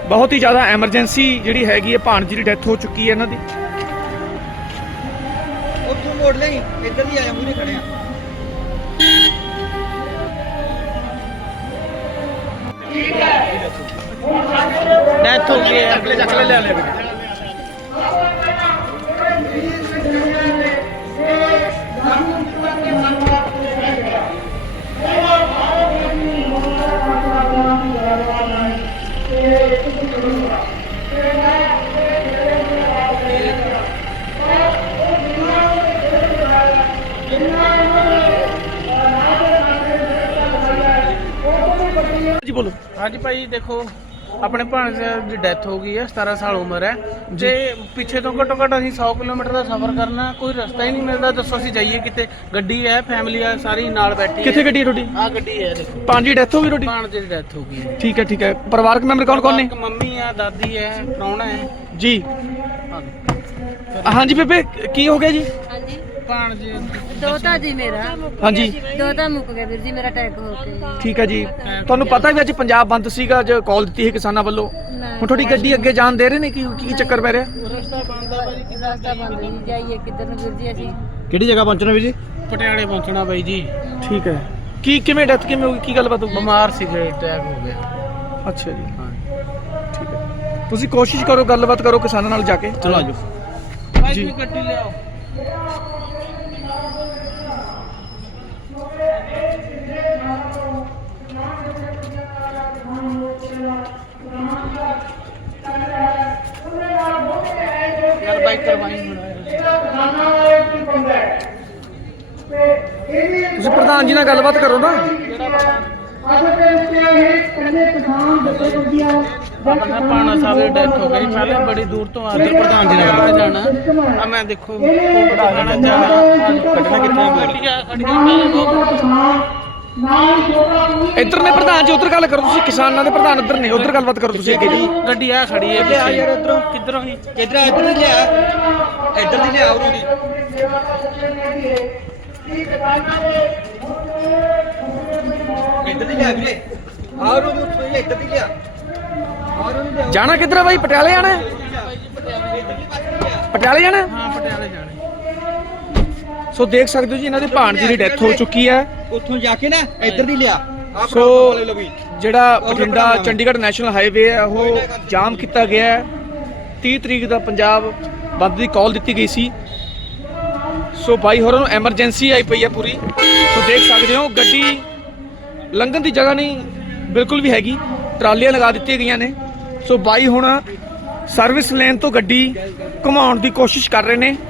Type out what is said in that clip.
बहुत ही ज़्यादा एमरजेंसी जी हैगी है, भाणजी की डैथ हो चुकी है इन्हों की। मोड़ ले इधर ही आया मूरे खड़े डेथ हो गई है। अगले चकले ले ले जी बोलो। हाँ जी भाई देखो अपने भाणजे की डैथ हो गई है, 17 साल उम्र है जे पिछे तो घट्टो घट्ट असीं 100 किलोमीटर का सफर करना, कोई रास्ता ही नहीं मिलता। दसो असीं जाइए किते? गड्डी है, फैमिली है, सारी नाल बैठी। कितने गड्डी है थोड़ी? हाँ गड्डी है देखो। भाणजी डेथ हो गई थोड़ी? भाणजे की डेथ हो गई है। ठीक है ठीक है। परिवारक मेंबर कौन कौन ने? मम्मी है, दादी है, प्राहुणा है जी। हाँ जी बेबे की हो गया जी? हाँ जी भाणजे दोता जी मेरा हाँ जी दोता मुੱਕ ਗਿਆ ਵੀਰ ਜੀ ਮੇਰਾ ਅਟੈਕ ਹੋ ਕੇ। ठीक है जी। ਤੁਹਾਨੂੰ ਪਤਾ ਵੀ ਅੱਜ ਪੰਜਾਬ ਬੰਦ ਸੀਗਾ, ਅੱਜ ਕਾਲ ਦਿੱਤੀ ਹੈ ਕਿਸਾਨਾਂ ਵੱਲੋਂ। ਹੁਣ ਤੁਹਾਡੀ ਗੱਡੀ ਅੱਗੇ ਜਾਣ ਦੇ ਰਹੇ ਨੇ, ਕੀ ਚੱਕਰ ਪੈ ਰਿਹਾ? ਰਸਤਾ ਬੰਦ ਆ ਭਾਈ, ਰਸਤਾ ਬੰਦ ਜੀ, ਜਾਈਏ ਕਿੱਧਰ ਨੂੰ ਵੀਰ ਜੀ ਅਸੀਂ? ਕਿਹੜੀ ਜਗ੍ਹਾ ਪਹੁੰਚਣਾ ਵੀ ਜੀ? ਪਟਿਆਲੇ ਪਹੁੰਚਣਾ ਬਾਈ ਜੀ। ਠੀਕ ਹੈ। ਕਿਵੇਂ ਡੈਥ ਕਿਵੇਂ ਹੋ ਗਈ, ਕੀ ਗੱਲਬਾਤ ਹੋ ਗਈ? ਬਿਮਾਰ ਸੀਗੇ, ਅਟੈਕ ਹੋ ਗਿਆ। ਅੱਛਾ ਜੀ ਹਾਂ ਠੀਕ ਹੈ। ਤੁਸੀਂ ਕੋਸ਼ਿਸ਼ ਕਰੋ, ਗੱਲਬਾਤ ਕਰੋ ਕਿਸਾਨਾਂ ਨਾਲ ਜਾ ਕੇ। ਚਲੋ ਆਜੋ ਭਾਈ ਜੀ। ਜੀ ਗੱਡੀ ਲਿਆਓ। यार बाइक करवाई ਤੁਸੀਂ ਪ੍ਰਧਾਨ ਜੀ ਨਾਲ ਗੱਲਬਾਤ ਕਰੋ ਨਾ। अपना पाना साहब की डेथ हो गई, पहले बड़ी दूर तो आ रही प्रधान जी ने जाना। अब मैं देखो कटना ਇੱਧਰ ਨੇ ਪ੍ਰਧਾਨ ਜੀ, ਉੱਧਰ ਗੱਲ ਕਰੋ ਤੁਸੀਂ। ਕਿਸਾਨਾਂ ਦੇ ਪ੍ਰਧਾਨ ਉੱਧਰ ਨੇ, ਉੱਧਰ ਗੱਲਬਾਤ ਕਰੋ ਤੁਸੀਂ ਅੱਗੇ ਜੀ। गड्डी आ खड़ी है ਲਿਆ ਯਾਰ ਉਧਰੋਂ किधरों ही ਇਧਰ ਇੱਧਰ ਹੀ ਲਿਆ, ਇੱਧਰ ਦੀ ਲਿਆ ਉਰੋਂ ਦੀ। ਇੱਧਰ ਦੀ ਲਿਆ ਵੀਰੇ, ਆ ਉਰੋਂ ਦੀ ਉੱਥੋਂ ਹੀ ਇੱਧਰ ਦੀ ਲਿਆ, ਆ ਉਰੋਂ ਦੀ ਲਿਆ। ਜਾਣਾ ਕਿੱਧਰ ਆ ਬਾਈ? ਪਟਿਆਲੇ ਜਾਣਾ ਹੈ? ਪਟਿਆਲੇ ਜਾਣਾ ਹੈ? हाँ पटियाले जाने। ਸੋ ਦੇਖ ਸਕਦੇ ਹੋ ਜੀ, ਇਹਨਾਂ ਦੇ ਭਾਣਜੀ ਦੀ ਡੈਥ ਹੋ ਚੁੱਕੀ ਹੈ। ਉੱਥੋਂ ਜਾ ਕੇ ਨਾ ਇੱਧਰ ਦੀ ਲਿਆ। ਸੋ ਜਿਹੜਾ ਬਠਿੰਡਾ ਚੰਡੀਗੜ੍ਹ ਨੈਸ਼ਨਲ ਹਾਈਵੇ ਹੈ ਉਹ ਜਾਮ ਕੀਤਾ ਗਿਆ ਹੈ। 30 ਤਰੀਕ ਦਾ ਪੰਜਾਬ ਬੰਦ ਦੀ ਕਾਲ ਦਿੱਤੀ ਗਈ ਸੀ। ਸੋ ਬਾਈ ਹੋਰਾਂ ਨੂੰ ਐਮਰਜੈਂਸੀ ਆਈ ਪਈ ਹੈ ਪੂਰੀ। ਸੋ ਦੇਖ ਸਕਦੇ ਹੋ ਗੱਡੀ ਲੰਘਣ ਦੀ ਜਗ੍ਹਾ ਨਹੀਂ ਬਿਲਕੁਲ ਵੀ ਹੈਗੀ, ਟਰਾਲੀਆਂ ਲਗਾ ਦਿੱਤੀਆਂ ਗਈਆਂ ਨੇ। ਸੋ ਬਾਈ ਹੁਣ ਸਰਵਿਸ ਲੇਨ ਤੋਂ ਗੱਡੀ ਘੁਮਾਉਣ ਦੀ ਕੋਸ਼ਿਸ਼ ਕਰ ਰਹੇ ਨੇ।